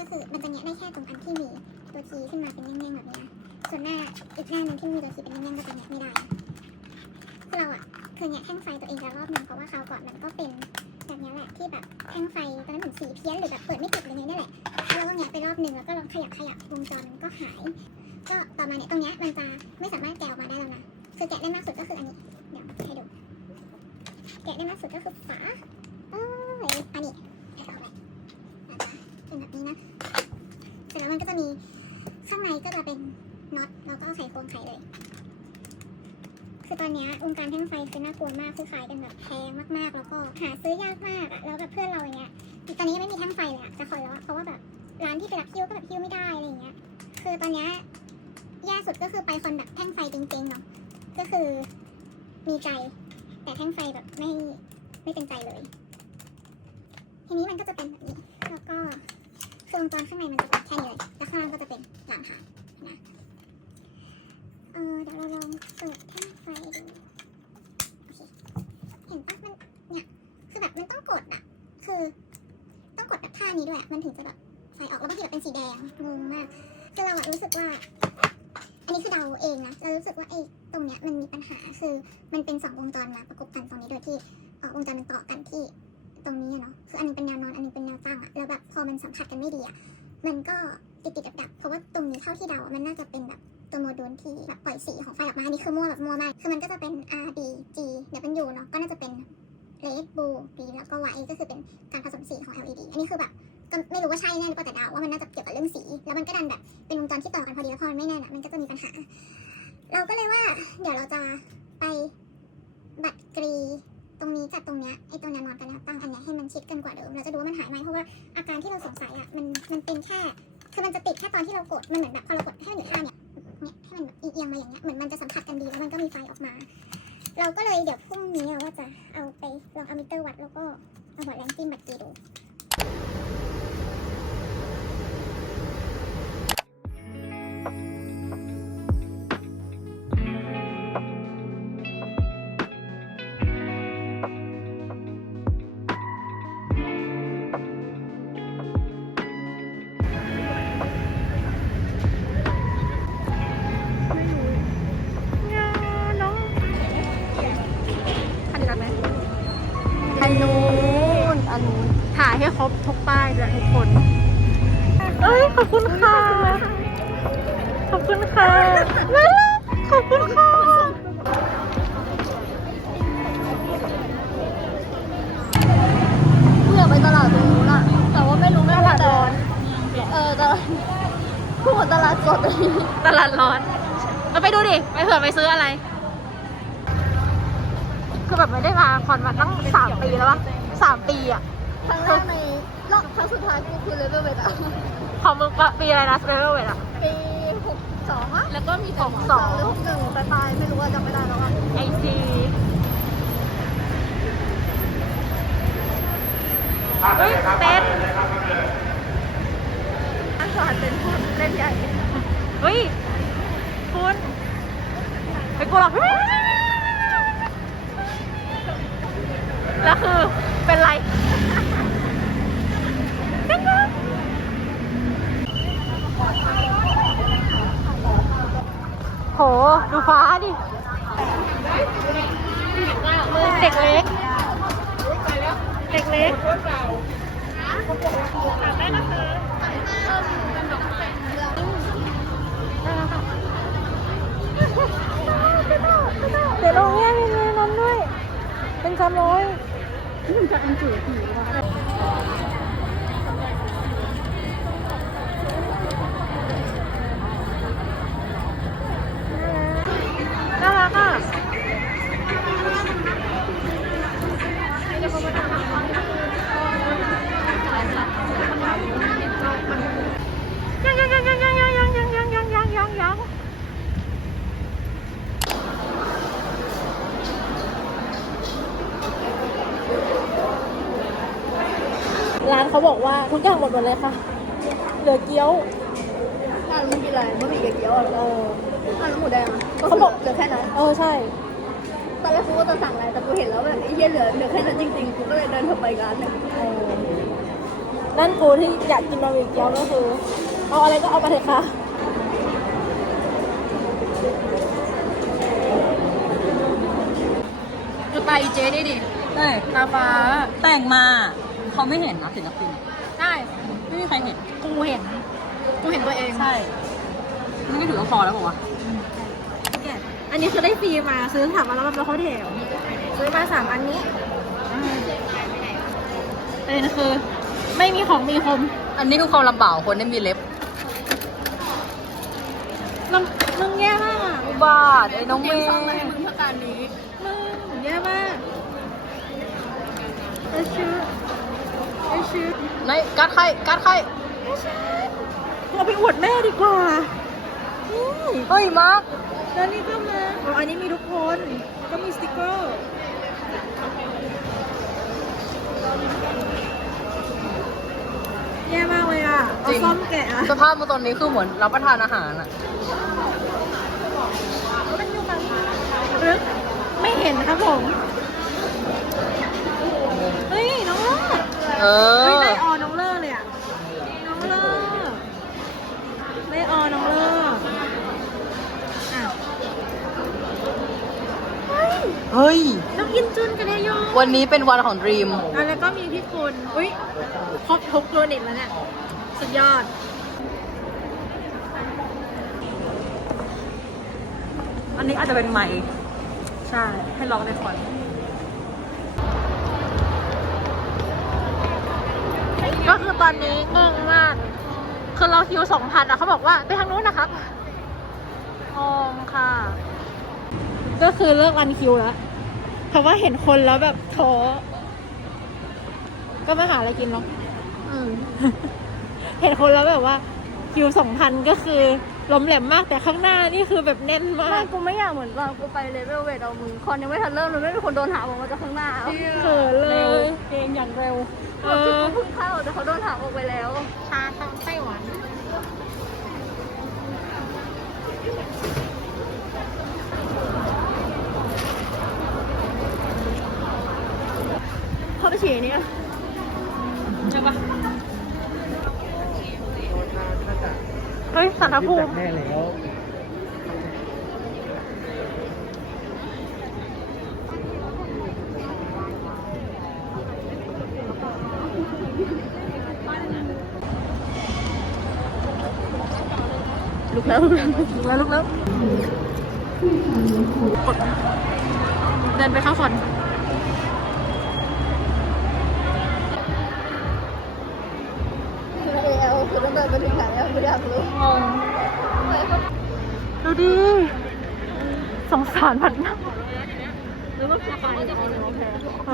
ก็คือมันจะแงะได้แค่ตรงอันที่มีตัวทีขึ้นมาเป็นแง่งๆแบบนี้ส่วนหน้าอีกหน้าหนึงที่มีตัวทีเป็นแง่งๆก็จะแงะไม่ได้คือเราอะเคยแงะแท่งไฟตัวเองแล้วรอบหนึงเพราะว่าคราวก่อนมันก็เป็นแบบนี้แหละที่แบบแท่งไฟตอนนั้นเหมือนสีเพี้ยนหรือแบบเปิดไม่ติดอะไรเงี้ยนี่แหละแล้วก็แงะไปรอบหนึ่งแล้วก็ลองขยับขยับวงจรมันก็หาย ก็ต่อมาเนี่ยตรงเนี้ยมันจะไม่สามารถแกะออกมาได้แล้วนะคือแกะได้มากสุดก็คืออันนี้เดี๋ยวให้ดูแกะได้มากสุดก็คือฝาเอ้ยอันนี้แกะออกเลยเป็นแบบนี้นะ แล้วมันก็จะมีข้างในก็จะเป็นน็อตแล้วก็ไขควงไขเลย คือตอนนี้ยวงการแท่งไฟคือน่ากลัวมากคือขายกันแบบแพงมากๆ แล้วก็หาซื้อยากมากอะแล้วแบบเพื่อนเราอย่างเงี้ยตอนนี้ยังไม่มีแท่งไฟเลยอะจะขอแล้วเพราะว่าแบบร้านที่ไปรับคิวก็แบบคิวไม่ได้อะไรอย่างเงี้ย คือตอนนี้แย่สุดก็คือไปคนแบบแท่งไฟจริงๆเนาะก็คือมีใจ แต่แท่งไฟแบบไม่ไม่เป็นใจเลย ทีนี้มันก็จะเป็นแบบนี้ วงจรข้างในมันจะเป็นแค่นี้เลยแล้วข้างล่างก็จะเป็นหลังคานะเออเดี๋ยวเราลองเปิดแท่งไฟดูโอเคเห็นปะมันเนี่ยคือแบบมันต้องกดอะคือต้องกดแบบท่านี้ด้วยอะมันถึงจะแบบไฟออกแล้วบางทีแบบเป็นสีแดงงงมากคือเราอะรู้สึกว่า อันนี้คือเดาเองนะเรารู้สึกว่าไอ้ตรงเนี้ยมันมีปัญหาคือมันเป็นสองวงจรมาประกบกันตรงนี้โดยที่วงจรมันต่อกันที่ ตรงนี้อะเนาะคืออันหนึงเป็นแนวนอนอันหนึงเป็นแนวตั้งอะแล้วแบบพอมันสัมผัสกันไม่ดีอะมันก็ติดติดดับดับเพราะว่าตรงนี้เท่าที่เดาอะมันน่าจะเป็นแบบตัวโมดูลที่แบบปล่อยสีของไฟออกมาอันนี้คือมั่วแบบมั่วมากคือมันก็จะเป็น R B G เดี๋ยวเป็น U เนาะก็น่าจะเป็น red blue green แล้วก็ white ก็คือเป็นการผสมสีของ LED อันนี้คือแบบก็ไม่รู้ว่าใช่แน่หรือเปล่าแต่เดาว่ามันน่าจะเกี่ยวกับเรื่องสี แล้วมันก็ดันแบบเป็นวงจรที่ต่อกันพอดีแล้วพอมันไม่แน่นอะมันก็จะมีปัญหา เราก็เลยว่า เดี๋ยวเราจะไปบัดกรี ตรงนี้กับตรงเนี้ยไอตัวแนวนอนกับแนวตั้งอันเนี้ยให้มันชิดกันกว่าเดิมเราจะดูว่ามันหายไหมเพราะว่าอาการที่เราสงสัยอะมันมันเป็นแค่คือมันจะติดแค่ตอนที่เรากดมันเหมือนแบบพอเรากดให้มันอยู่ท่าเนี้ยเนี่ยให้มันแบบเอียงมาอย่างเงี้ยเหมือนมันจะสัมผัสกันดีแล้วมันก็มีไฟออกมา เราก็เลยเดี๋ยวพรุ่งนี้เราก็จะเอาไปลองเอามิเตอร์วัดแล้วก็เอาหัวแรงจิ้มบัดกีดู ตลาดสดเลยตลาดร้อน เราไปดูดิ ไปเผื่อไปซื้ออะไร คือแบบไม่ได้มาคอนมาตั้งสามปีแล้ววะสามปีอะครั้งแรกในรอบครั้งสุดท้ายกูคือเลเวลเวทอะของมึงปะปีอะไรนะสเปเวอร์เวทอะปีหกสองอะแล้วก็มีของสองหรือหกหนึ่งปลายๆไม่รู้ว่าจำไม่ได้แล้วอะไอซีเฮ้ยเต้นอันสอนเป็นคนเล่นใหญ่ เฮ้ยคุณไปกลัวหรอกแล้วคือ เป็นไรโห ดูฟ้าดิ เด็กเล็ก เด็กเล็ก เดี๋ยวลงแง่มีในนั้นด้วย เป็นสามร้อยนี่มันจะอันจืดผีวะ หมดหมดเลยค่ะ เหลือเกี๊ยวอะมึงกินอะไรบะหมี่กับเกี๊ยวอะเอออะแล้วหมูแดงอะเขาบอกเหลือแค่นั้นเออใช่ ตอนแรกกูก็จะสั่งอะไรแต่กูเห็นแล้วแบบไอ้เหี้ยเหลือเหลือแค่นั้นจริงๆกูก็เลยเดินเข้าไปอีกร้านหนึงเออนั่นกูที่อยากกินบะหมี่เกี๊ยวก็คือ เอาอะไรก็เอาไปเถอะค่ะ ดูตาอีเจได้ดิ ใช่ตาฟ้าแต่งมาเขาไม่เห็นนะศิลปินใช่ ไม่มีใครเห็น กูเห็น กูเห็น ตัวเองใช่มันก็ถือว่าพอแล้วบอกว่าวอันนี้คือได้ฟรีมาซื้อสามอันแล้วมันเป็นข้าวแถวซื้อมาสามอันนี้ประเด็นคือ ไม่มีของมีคม อันนี้คือความลำบากของคนที่มีเล็บมันมึงแย่มากอะอุบาทไอ้น้องเมเกมย์ซ่อมมาให้มึงเพื่อการนี้มึงแย่มากไอชื่อไอชื่อในการดใครการด ใครเราไปอวดแม่ดีกว่านี่เฮ้ยมาร์คแล้วนี่ก็มาอ๋ออันนี้มีทุกคนก็มีสติกเกอร์แย่มากเลยอะเอาซ่อมแกะอะสภาพมึงตอนนี้คือเหมือนรับประทานอาหารอะเอ๊ะไม่เห็นครับผม เฮ้ย น้องเลิศเอเฮ้ยอ วันนี้เป็นวันของดรีม แล้วก็มีพี่คุณอุ้ยครบทุกโครนิตแล้วเนี่ย สุดยอด อันนี้อาจจะเป็นใหม่ ใช่ ให้ร้องในคอนก็คือตอนนี้งงมาก คือเราคิวสองพันอะเขาบอกว่าไปทางนู้นนะครับงงค่ะ ก็คือเลิกรันคิวแล้ว เพราะว่าเห็นคนแล้วแบบท้อก็มาหาอะไรกินเนาะอืมเห็นคนแล้วแบบว่าคิวสองพันก็คือล้มแหลมมากแต่ข้างหน้านี่คือแบบแน่นมาไม่กกูไม่อยากเหมือนตอนกูไปเลเวลเวทเอามึงคอนยังไม่ทันเริ่มเลยไม่มีคนโดนหาออกมาจากข้างหน้าเอาเขินเลเร็วยเพลงอย่างเร็วเอคืออกูเพิ่งเข้าแต่เขาโดนหาออกไปแล้ว ชาทางไต้หวัน เข้าไปฉี่นี่ใช่ปะเฮ้ยสันทภูมิแน่แล้วลุกแล้วลุกแล้วลุกแล้วลุกแล้วกดเดินไปเข้าคอน สงสารมันนะหรือว่าคือใครจะเอาโอ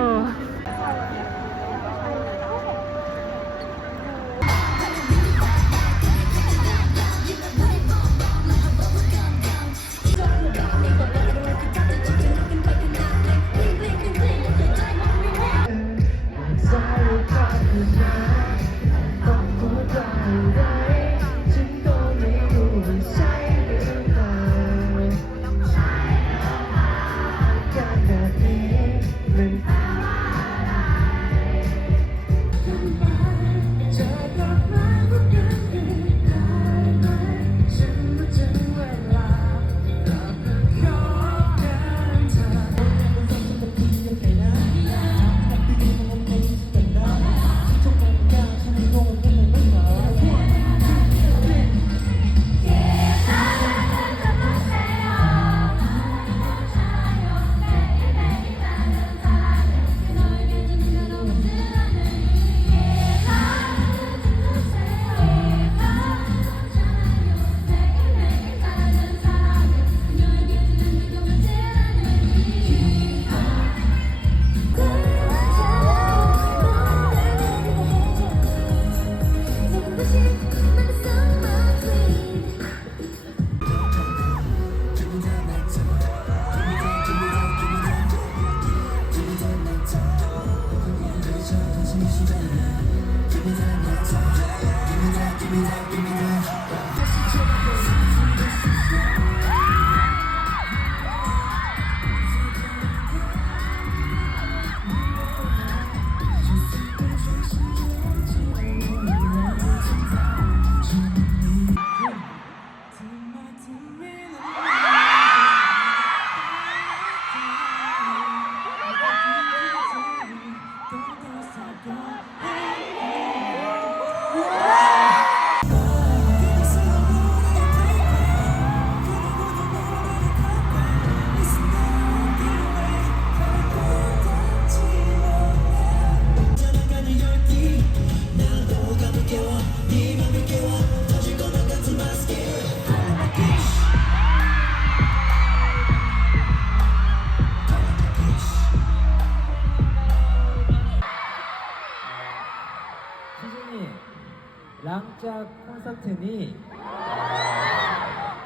เค เออ 테니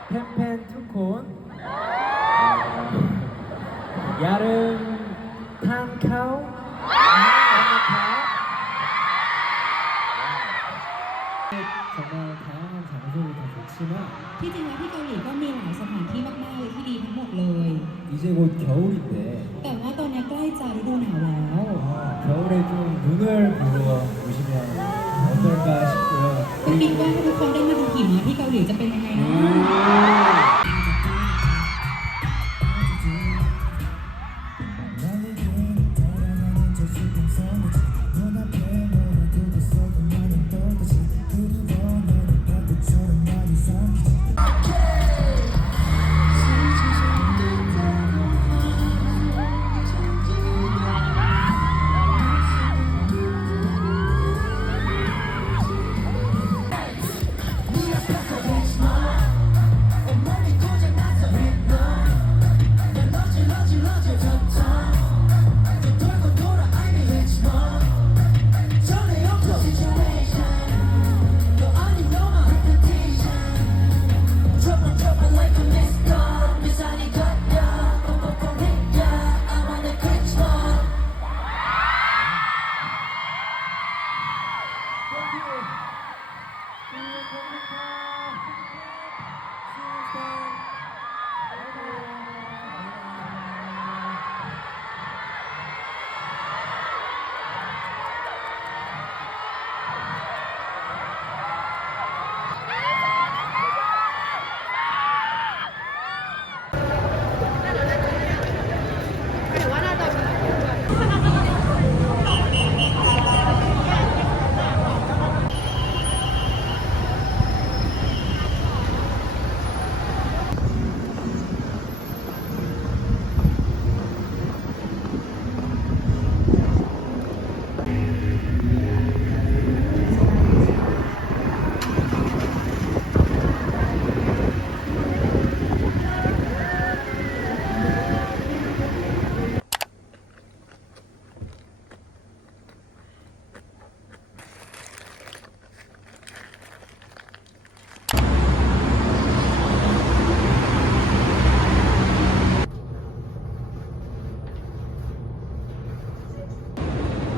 팬팬 투콘 야름 탄카오 정말 다양한 장소를 다 좋지만 ที่จริงแล้วที่เกาหลีก็มีหลายสถานที่มากๆเลยที่ดีทั้งหมดเลย 이제 곧 겨울인데 แต่ว่าตอนนี้ใกล้จะฤดูหนาวแล้ว 겨울에 좀 눈을 보러 오시면 어떨까 싶고요. ก็คิดว่าถ้าทุกคนได้มาดูหิมะที่เกาหลีจะเป็นยังไงนะ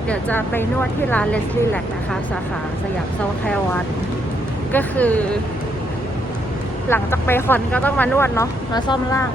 เดี๋ยวจะไปนวดที่ร้านเลสลี่แลกนะคะ สาขาสยามเซาแควัน ก็คือ หลังจากไปคอนก็ต้องมานวดเนาะมาซ่อมล่าง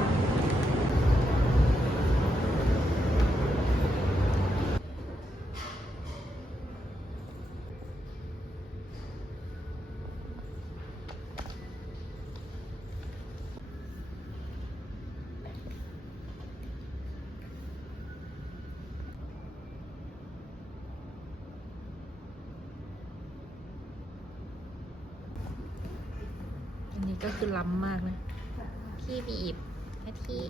ก็คือล้ำมากนะที่บีบให้ที่